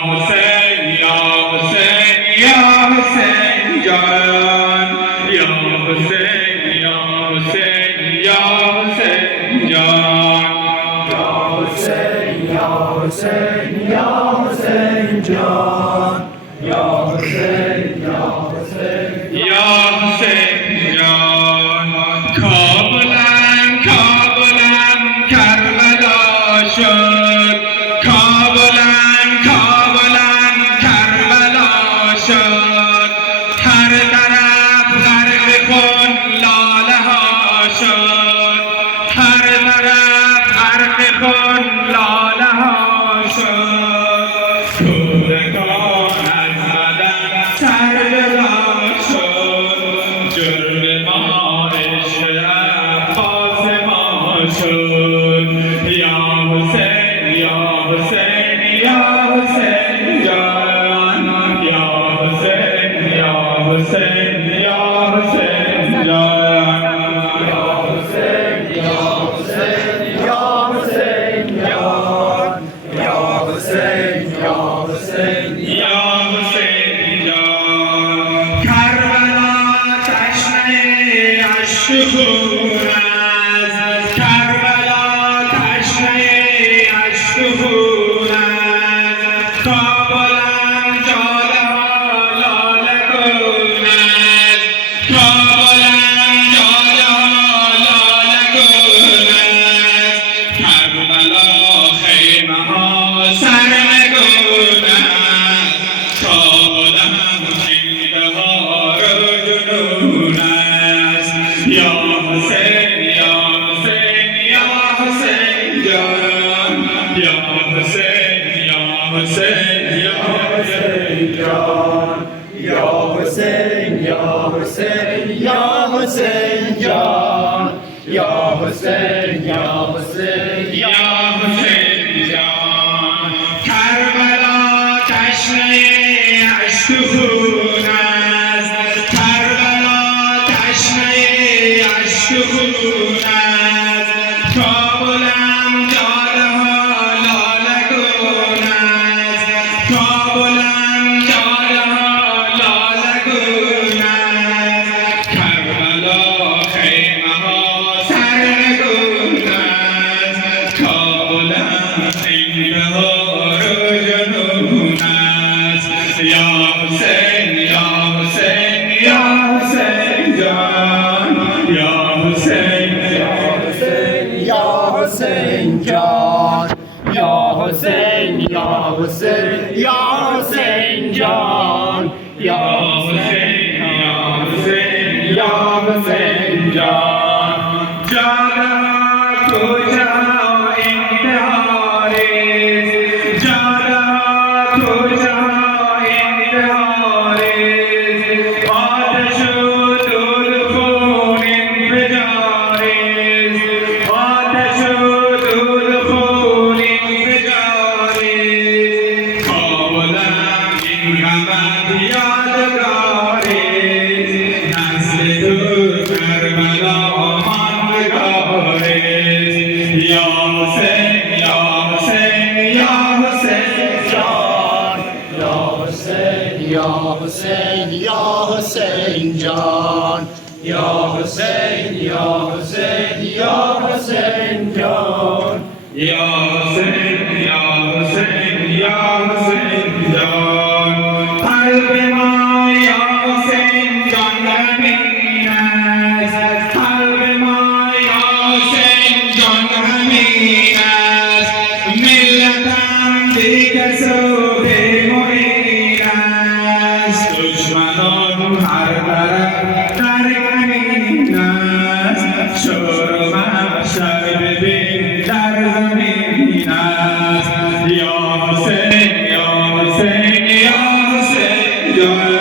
حسین یا حسین یا حسین جان یا حسین یا حسین یا حسین جان یا حسین یا حسین یا حسین جان یا حسین یا حسین یا حسین جان کابلم کابلم کربلا شد کابلم کابلم کربلا شد هر طرف غرق خون لاله ها شد هر طرف غرق خون لاله ها شد کودکان از بدن سر جدا شد جرم ما عشق عباس ما شد یا حسین یا حسین یا حسین جان یا حسین یا حسین یا حسین جان یا حسین یا حسین یا حسین جان یا حسین یا حسین یا حسین جان کربلا تشنه اشک خون است کربلا تشنه اشک خون است کابلم جاله ها لاله گون است کابلم جاله ها لاله گون است کربلا خیمه ها سرنگون است کابلم انتظار جنون است یا حسین یا حسین یا حسین جان یا حسین یا حسین یا حسین جان یا حسین یا حسین یا حسین جان یا حسین یا حسین یا حسین جان کربلا تشنه اشک خون است کربلا تشنه اشک خون است کابلم جاله ها لاله گون است کابلم جاله ها لاله گون است کربلا خیمه ها سرنگون است کابلم انتظار جنون است یا حسین یا حسین یا حسین جان یا حسین یا حسین یا حسین جان یا حسین یا حسین یا حسین جان یا حسین یا حسین یا حسین جان جانا کجا انتحاریست جانا کجا انتحاریست آتش و دود خون انفجاریست آتش و دود خون انفجاریست کابلم این غمت یادگاریست نسل تو کربلا ماندگاریست یا حسین یا حسین یا حسین جان یا حسین یا حسین یا حسین جان یا حسین یا حسین یا حسین جان یا حسین یا حسین یا حسین جان قلب ما یا حسین جان همین است قلب ما یا حسین جان همین است ملتم دیگر سود معین است دشمنان هر طرف در کمین است شور و محشر ببین در زمین است یا حسین یا حسین یا حسین جان